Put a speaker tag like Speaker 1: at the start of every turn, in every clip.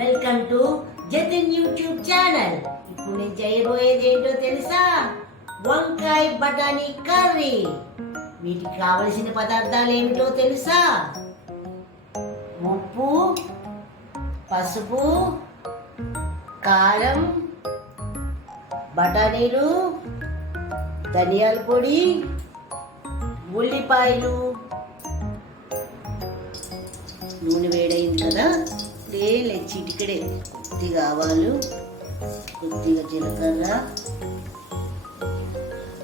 Speaker 1: Welcome to Jatin YouTube channel ఇప్పుడు నేను చేయబోయేది ఏంటో తెలుసా? వంకాయ బఠానీ కర్రీ. వీటికి కావలసిన పదార్థాలు ఏమిటో తెలుసా? ఉప్పు పసుపు కారం బఠానీలు ధనియాల పొడి ఉల్లిపాయలు. నూనె వేడైంది కదా? చిటికడే కొద్దిగా ఆవాలు కొద్దిగా జీలకర్ర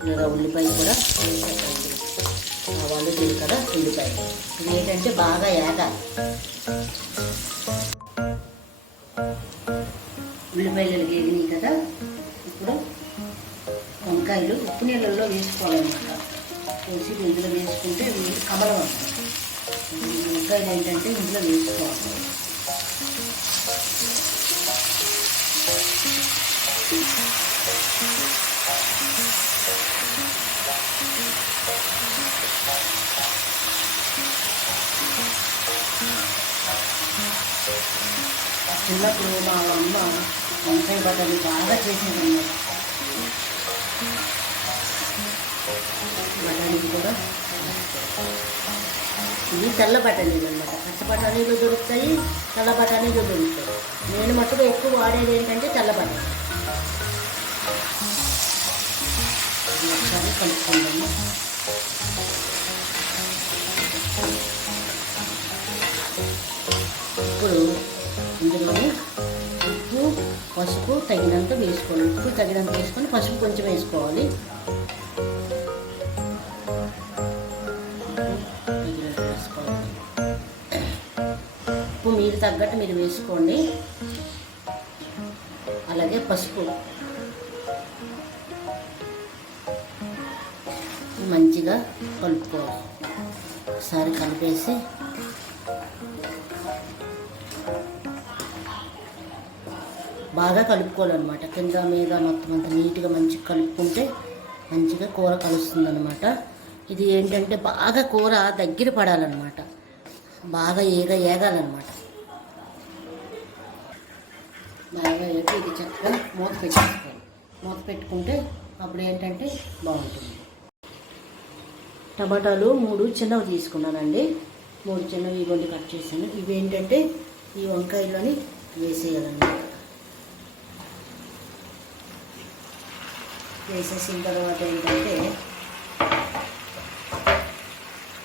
Speaker 1: ఇలా ఉల్లిపాయ కూడా ఆవాలు జీలకర్ర ఉల్లిపాయ. ఇది ఏంటంటే బాగా ఏగాలి. ఉల్లిపాయలు వేగినాయి కదా ఇప్పుడు వంకాయలు ఉప్పు నీళ్ళల్లో వేసుకోవాలన్నమాట. వేసి ఇందులో వేసుకుంటే కమలం వంకాయలు ఏంటంటే ఇందులో వేసుకోవాలి. చిన్నప్పుడు మా అమ్మ వంకాయ బట్టలు బాగా చేసేదన్నమాట బఠానీలు కూడా ఇది తెల్ల బఠానీలు అనమాట పచ్చ బఠానీలు దొరుకుతాయి తెల్ల బఠానీలు దొరుకుతాయి. నేను మట్టుకు ఎక్కువ వాడేది ఏంటంటే తెల్ల బఠానీ. ఒకసారి కలుపుకుందాము. ఇప్పుడు ఇందులోనే ఉప్పు పసుపు తగినంత వేసుకోవాలి ఉప్పు తగినంత వేసుకొని పసుపు కొంచెం వేసుకోవాలి. ఉప్పు మీరు తగ్గట్టు మీరు వేసుకోండి. అలాగే పసుపు. మంచిగా కలుపుకోవాలి. ఒకసారి కలిపేసి బాగా కలుపుకోవాలన్నమాట. కింద మీద మొత్తం అంత నీట్గా మంచిగా కలుపుకుంటే మంచిగా కూర కలుస్తుంది అనమాట ఇది ఏంటంటే బాగా కూర దగ్గర పడాలన్నమాట. బాగా ఏగ ఏగాలన్నమాట. బాగా ఏగి ఇది చక్కగా మూత పెట్టేసుకోవాలి. మూత పెట్టుకుంటే అప్పుడు ఏంటంటే బాగుంటుంది. టమాటాలు మూడు చిన్నవి తీసుకున్నానండి. మూడు చిన్నవి ఇవ్వండి కట్ చేశాను. ఇవి ఏంటంటే ఈ వంకాయలోని వేసేయాలన్నమాట వేసేసిన తర్వాత ఏంటంటే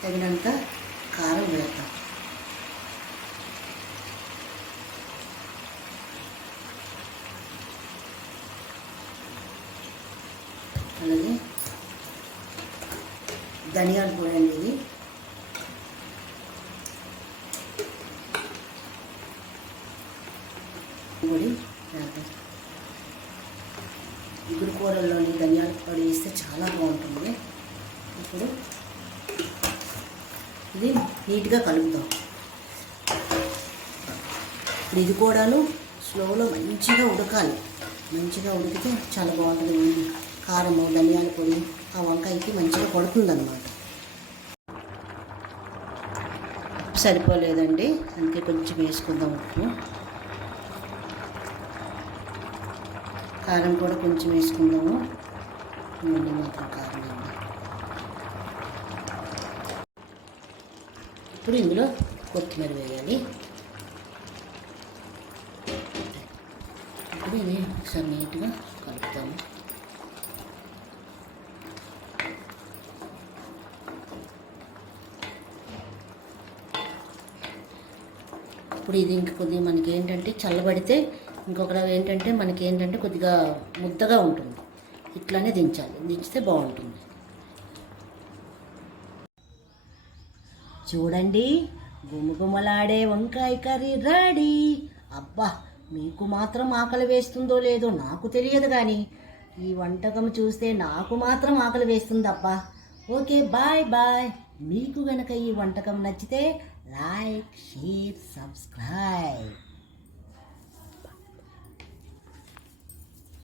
Speaker 1: తగినంత కారం వేస్తాం అలాగే ధనియాల పొడి అండి ఇది. పొడి ఇప్పుడు కూరల్లోని ధనియాల పొడి వేస్తే చాలా బాగుంటుంది. ఇప్పుడు ఇది నీట్గా కలుపుతాం. ఇప్పుడు ఇది కూడాను స్లోలో మంచిగా ఉడకాలి. మంచిగా ఉడికితే చాలా బాగుంటుంది. కారము ధనియాల పొడి ఆ వంకాయకి మంచిగా పడుతుందన్నమాట. సరిపోలేదండి అందుకే కొంచెం వేసుకుందాం ఉప్పు. కారం కూడా కొంచెం వేసుకుందాము. మళ్ళీ మాత్రం కారం అండి. ఇప్పుడు ఇందులో కొత్తిమీర వేయాలి. ఇప్పుడు ఇది ఒకసారి నీట్గా కలుపుతాము. అప్పుడు ఇది ఇంక కొద్దిగా మనకి ఏంటంటే చల్లబడితే ఇంకొకటి ఏంటంటే మనకి ఏంటంటే కొద్దిగా ముద్దగా ఉంటుంది. ఇట్లానే దించాలి. దించితే బాగుంటుంది. చూడండి గుమగుమలాడే వంకాయ కర్రీ రెడీ. అబ్బా మీకు మాత్రం ఆకలి వేస్తుందో లేదో నాకు తెలియదు కానీ ఈ వంటకం చూస్తే నాకు మాత్రం ఆకలి వేస్తుంది అబ్బా ఓకే బాయ్ బాయ్. మీకు గనక ఈ వంటకం నచ్చితే లైక్ షేర్ సబ్స్క్రైబ్.